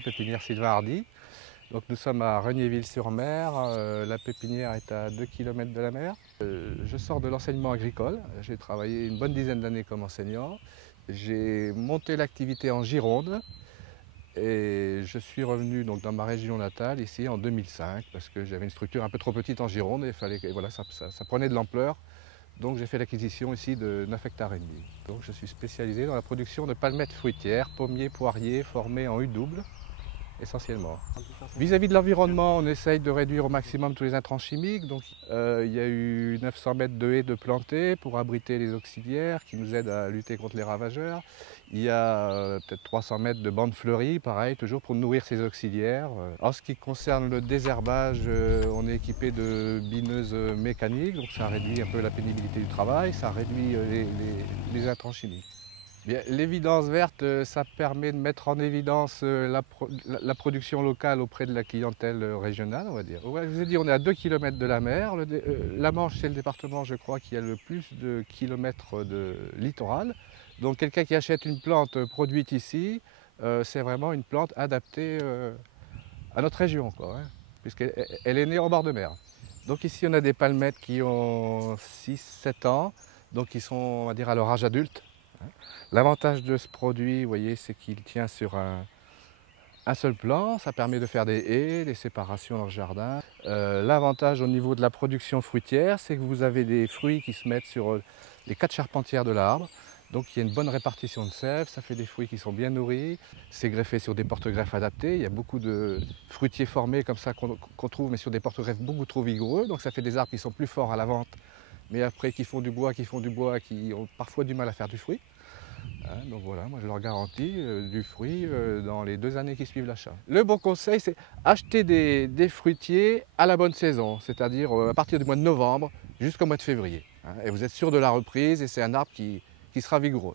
Pépinière Sylvain Hardy. Donc nous sommes à Regnéville-sur-Mer, la pépinière est à 2 km de la mer. Je sors de l'enseignement agricole, j'ai travaillé une bonne dizaine d'années comme enseignant. J'ai monté l'activité en Gironde et je suis revenu donc dans ma région natale ici en 2005 parce que j'avais une structure un peu trop petite en Gironde et voilà, ça prenait de l'ampleur. Donc j'ai fait l'acquisition ici de 9 hectares et demi. Donc je suis spécialisé dans la production de palmettes fruitières, pommiers, poiriers formés en U-double essentiellement. Vis-à-vis de l'environnement, on essaye de réduire au maximum tous les intrants chimiques. Donc, il y a eu 900 mètres de haies de plantées pour abriter les auxiliaires qui nous aident à lutter contre les ravageurs. Il y a peut-être 300 mètres de bandes fleuries, pareil, toujours pour nourrir ces auxiliaires. En ce qui concerne le désherbage, on est équipé de bineuses mécaniques, donc ça réduit un peu la pénibilité du travail, ça réduit les intrants chimiques. L'évidence verte, ça permet de mettre en évidence la production locale auprès de la clientèle régionale, on va dire. Ouais, je vous ai dit, on est à 2 km de la mer. La Manche, c'est le département, je crois, qui a le plus de kilomètres de littoral. Donc quelqu'un qui achète une plante produite ici, c'est vraiment une plante adaptée à notre région, quoi, hein, puisqu'elle est née en bord de mer. Donc ici, on a des palmettes qui ont 6-7 ans, donc qui sont, on va dire, à leur âge adulte. L'avantage de ce produit, vous voyez, c'est qu'il tient sur un seul plan. Ça permet de faire des haies, des séparations dans le jardin. L'avantage au niveau de la production fruitière, c'est que vous avez des fruits qui se mettent sur les 4 charpentières de l'arbre. Donc il y a une bonne répartition de sève, ça fait des fruits qui sont bien nourris. C'est greffé sur des porte-greffes adaptés. Il y a beaucoup de fruitiers formés comme ça qu'on trouve, mais sur des porte-greffes beaucoup trop vigoureux. Donc ça fait des arbres qui sont plus forts à la vente, mais après qui font du bois, qui ont parfois du mal à faire du fruit. Donc voilà, moi je leur garantis du fruit dans les 2 années qui suivent l'achat. Le bon conseil, c'est acheter des fruitiers à la bonne saison, c'est-à-dire à partir du mois de novembre jusqu'au mois de février. Et vous êtes sûr de la reprise et c'est un arbre qui sera vigoureux.